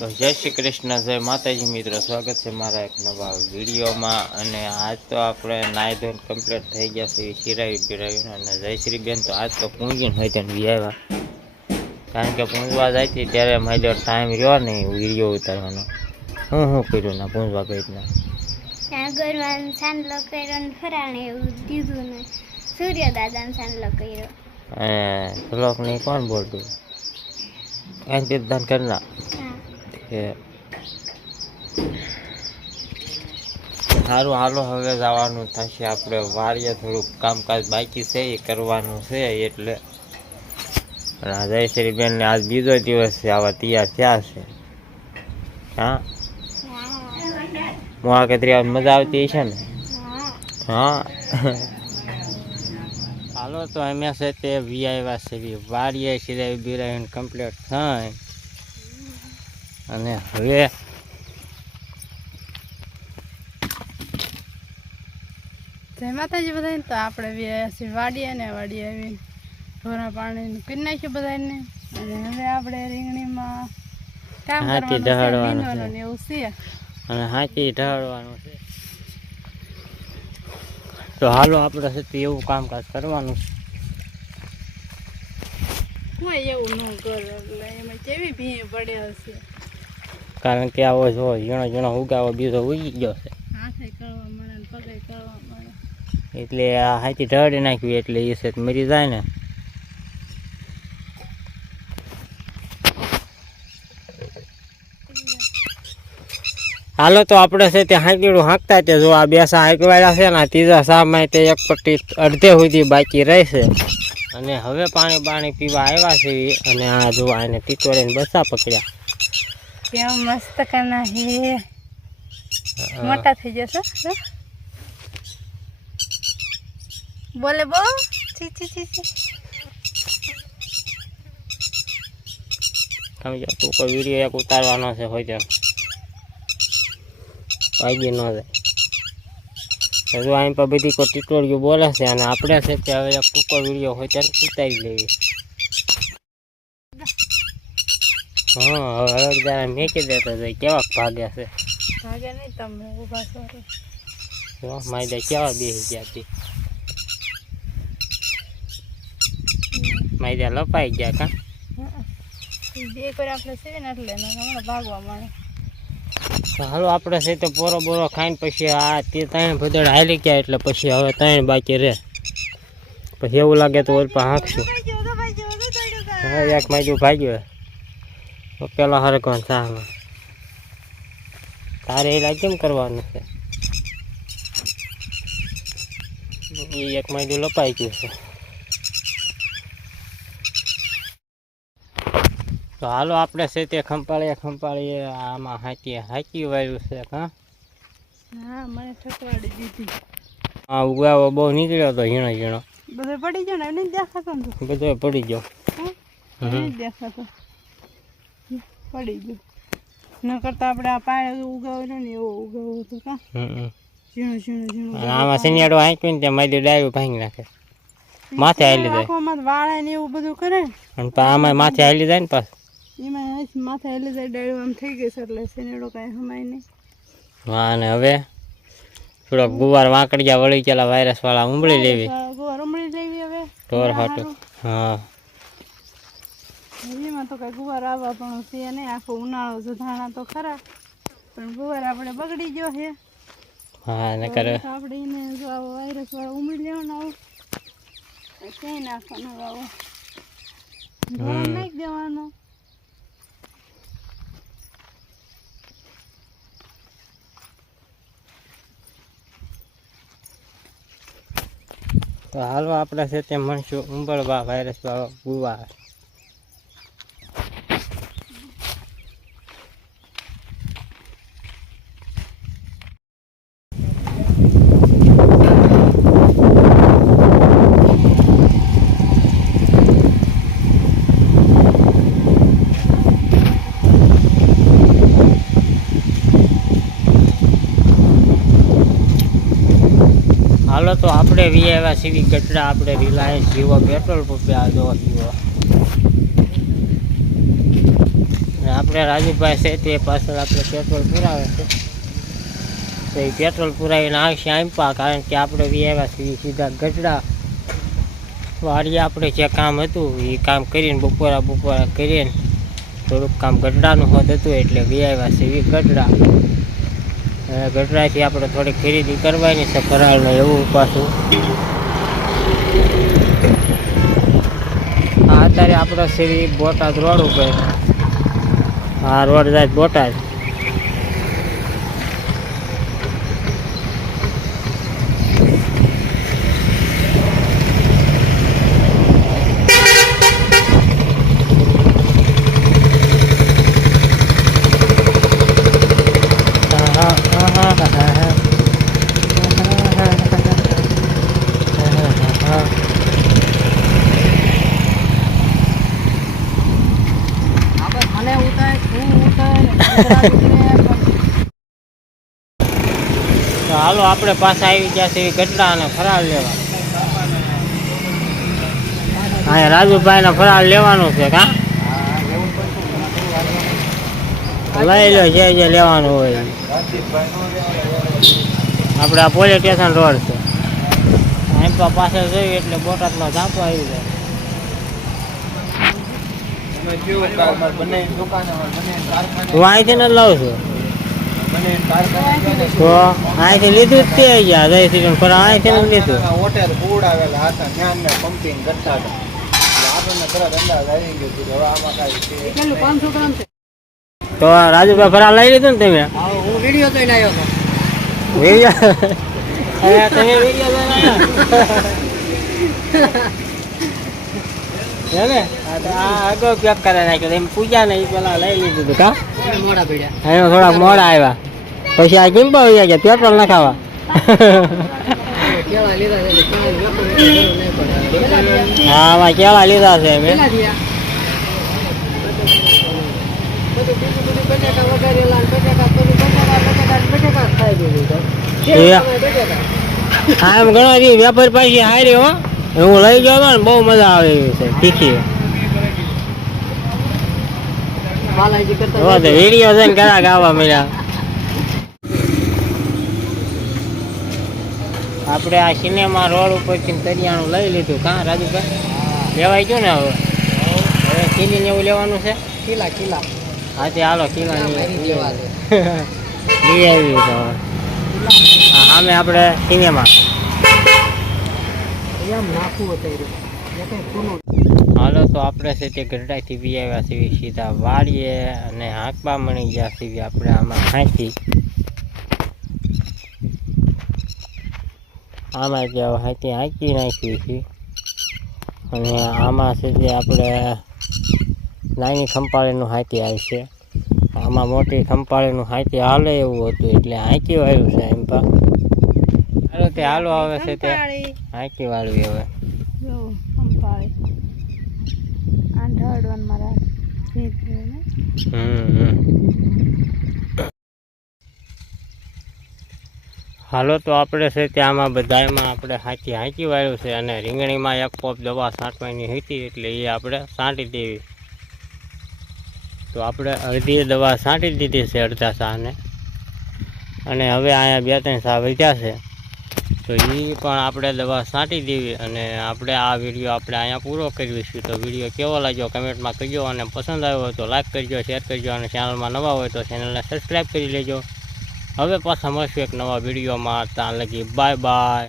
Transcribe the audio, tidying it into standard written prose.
તો જય શ્રી કૃષ્ણ, જય માતાજી મિત્રો, સ્વાગત છે મારા એક નવા વિડીયોમાં. અને આજ તો આપણે નાહી ધોઈને કમ્પ્લીટ થઈ ગયા છે શિરાવી બિરાવીને. અને જયશ્રી બેન તો આજ તો પૂંજીને હોય તેને બી આવ્યા, કારણ કે પૂંજવા જાય છે ત્યારે મારી ટાઈમ રહ્યો નહીં વિડીયો ઉતારવાનો. હું કર્યું ના પૂંજવા ગઈ ના ગરવાનો સાંડલો કર્યો ને ફરાણે એવું દીધું ને સૂર્યદાદાનો સાંડલો કર્યો. અને બ્લોક નહીં કોણ બોલતું કાંઈ તીર્થદાન કરના સારું. હાલો હવે જવાનું થશે આપણે વાડીએ, થોડુંક કામકાજ બાકી છે એ કરવાનું છે એટલે. અને જયશ્રી બેન ને આજ બીજો દિવસ છે આવા તૈયાર થયા છે. હા મોડા કતરી મજા આવતી છે ને. હા હાલો તો અમે છે તે વી આવ્યા છે વાડીએ, સિરાવી બિરાવીને કમ્પ્લીટ થાય. અને હવે જય માતાજી બધાને. તો આપણે બી વાડીએ ને વાડીએ આવીને ઢોરા પાણી પી નાખ્યું બધાને. અને હવે આપણે રીંગણીમાં કામ કરવાનું એવું છે. અને હાથી ઢાળવાનું છે. તો હાલો આપણે છે એવું કામકાજ કરવાનું છે. હું એવું ન કરો એટલે એમાં કેવી ભીં પડે હશે, કારણ કે આવો જો ઝીણો ઝીણો ઉગાવો બીજો ઉગી ગયો છે હાથે કરવા મળે ને પગે કરવા મળે એટલે આ હાથી ઢાળી નાખ્યું એટલે એ છે મરી જાય ને. હાલો તો આપણે છે તે હાંકીડું હાંકતા તે જો આ બે સા હાંકવાળા છે ને, ત્રીજા સામાં તે એક પટ્ટી અડધે સુધી બાકી રહેશે. અને હવે પાણી પીવા આવ્યા છે. અને આ જો આને ટીટોળીને બસા પકડ્યા. કેમ મસ્ત કરના હે, મોટા થઈ જશે. બોલે બો ચી ચી ચી ચી. સમજો તું કોઈ વિડીયો એક ઉતારવાનો છે હોય તેમ વાગી ન જાય. હજુ અહીં પર બધી કોઈ ટીટોળીઓ બોલે છે. અને આપણે છે કે હવે એક ટૂંકો વિડીયો હોય ત્યારે ઉતારી લેવી. હા હવે જરા મેકી દેતો જાય કેવાક ભાગ્યા છે. ભાગે નહીં તમે ઉભા છો માયદા કેવા બેસી ગયા હતી. માયદા લપાઈ ગયા કા બે કરી આપણે સેવી ને એટલે હમણાં ભાગવા મળે. હાલો આપણે છે તો બોરો ખાઈને પછી આ તે ત્રણ ભદડ હાલી ગયા એટલે પછી હવે ત્રણ બાકી રહે. પછી એવું લાગે તો ઓલ પર હાંકશું. હા એક માયદું ભાગ્યું પેલા હરકવાનું સાહમાં તારે એ કેમ કરવાનું છે. એ એક માયદું લપાઈ ગયું છે. તો હાલો આપણે છે તે ખંપાળીએ આમાં હાકી વાળ્યું છે. હા મને ઠકવાડી દીધી. હા ઉગાવો બહુ નીકળ્યો હતો ઝીણો બધો પડી ગયો ને એમ નહીં દેખાતો ને બધો પડી ગયો. દેખાતો પડી ગયો. ન કરતા આપણે આ પાણી ઉગાવ્યો ને એવો ઉગાવ્યો હતો કા ઝીણું. આમાં સિનિયાડો હાંક્યું ને ત્યાં મારી ડાયું ભાંગી નાખે, માથે હાલી જાય. વાળા ને એવું બધું કરે અને આમાં માથે હાલી જાય ને પાછું એમાં માથે હાલી જાય ડાળું આમ થઈ ગઈ છે એટલે સિનેડો કાંઈ હમાય નહીં. હા અને હવે થોડોક ગુવાર વાંકડિયા વળી ગયેલા વાયરસ વાળા ઉંબળી લેવી. ગુવાર ઉંબળી લેવી હવે ઢોર હાટું. હા એમાં તો કઈ ગુવાર આવવા પણ છે નહીં. આખો ઉનાળો જધાણા તો ખરા પણ ગુવાર આપણે બગડી ગયો છે. હા ને કરે આપણે એને જો આવો વાયરસ વાળો ઉંબળી લેવાનો આવો ક્યાંય નાખવાનો આવો નાખી દેવાનો. તો હાલો આપણે છે તે મળશું ઉંબળવા વાયરસ વાળો ગુવાર. હાલો તો આપણે વી આવ્યા સીવી ગટડા. આપણે રિલાયન્સ જીવો પેટ્રોલ પંપે આ જો જીવો. આપણે રાજુભાઈ છે તે પાછળ આપણે પેટ્રોલ પુરાવે છે. તો એ પેટ્રોલ પુરાવીને આવશે આંપા, કારણ કે આપણે બી આવ્યા છીએ સીધા ગઢડા વાડીએ. આપણે જે કામ હતું એ કામ કરીને બપોરા કરીને થોડુંક કામ ગઢડાનું હોત હતું એટલે બી આવ્યા છે એ ગઢડા. ગઢડાથી આપણે થોડીક ખરીદી કરવાની છે ફરાળને એવું પાછું. અત્યારે આપણો છે બોટાદ રોડ ઉપર. આ રોડ જાય બોટાદ. તો હાલો આપણે પાછા આવી ગયા છે ગઢડા અને ફરાળ લેવા. હા રાજુભાઈ ને ફરાળ લેવાનું છે કા લઈ લો જે લેવાનું હોય. આપણે આ પોલીસ સ્ટેશન રોડ છે એમ તો પાછળ જોયું એટલે બોટાદમાં ઝાંપો આવી જાય. હું અહીંથી ને લઉં છું તો અહીંથી લીધું જ તે ગયા જયશ્રી પણ અહીંથી ને લીધું. હોટેલ ફૂડ આવેલા હતા ત્યાં મેં પમ્પિંગ કરતા હતા આપણને તરત અંદાજ આવી ગયો કે હવે આમાં કાંઈ તો રાજુભાઈ ફરા લઈ લીધું ને તમે? હું વિડીયો જોઈને આવ્યો હતો. વિડીયો તમે વિડીયો લઈને આવ્યા આ અગાઉ પેક કરી નાખ્યો એમ પૂજા ને એ પેલા લઈ લીધું હતું કા મોડા પડ્યા એમાં થોડાક મોડા આવ્યા પછી આ કેમ પાવી ગયા પેટ્રોલ નખાવા. કેળા લીધા હા આમાં કેળા લીધા છે મેં. હા એમ ઘણા વેપારી પાછી હારી હો હું લઈ ગયો ને બહુ મજા આવે એવી છે તીખી. વિડીયો છે ને ઘણા ગાવા મળ્યા. આપણે આ સિનેમા રોડ ઉપરથી તરિયાણું લઈ લીધું કાં રાજુભાઈ? લેવાય ગયું ને હવે કિલીને એવું લેવાનું છે. કિલ્લા હા તે હાલો કિલ્લા લઈ આવી તો સામે આપણે સિનેમા. હાલો તો આપણે છે તે ગઢડાથી બી આવ્યા છીએ સીધા વાડીએ અને હાંકવા મળી ગયા છીએ આપણે આમાં હાંકી. આમાં જે હાંકી હાંકી નાખી છે અને આમાં છે જે આપણે નાની ખંપાળીનું હાંકી આવે છે. આમાં મોટી ખંપાળીનું હાંકી હાલે એવું હતું એટલે હાંકી વાળ્યું છે એમ પા. હાલો તે હાલો આવે છે તે હાંકી વાળવી હવે. હાલો તો આપણે છે ત્યાંમાં બધામાં આપણે હાંકી વાળ્યું છે અને રીંગણીમાં એક પોપ દવા છાંટવાની હતી એટલે એ આપણે છાંટી દેવી. તો આપણે અડધી દવા છાંટી દીધી છે અડધા સાને અને હવે અહીંયા 2-3 સા વધ્યા છે તો એ પણ આપણે દવા છાંટી દેવી. અને આપણે આ વિડીયો આપણે અહીંયા પૂરો કરીશું. તો વિડીયો કેવો લાગ્યો કમેન્ટમાં કહેજો અને પસંદ આવ્યો હોય તો લાઈક કરજો, શેર કરજો અને ચેનલમાં નવા હોય તો ચેનલને સબસ્ક્રાઈબ કરી લેજો. હવે પાછા મળશું એક નવા વિડીયોમાં. ત્યાં લગી બાય બાય.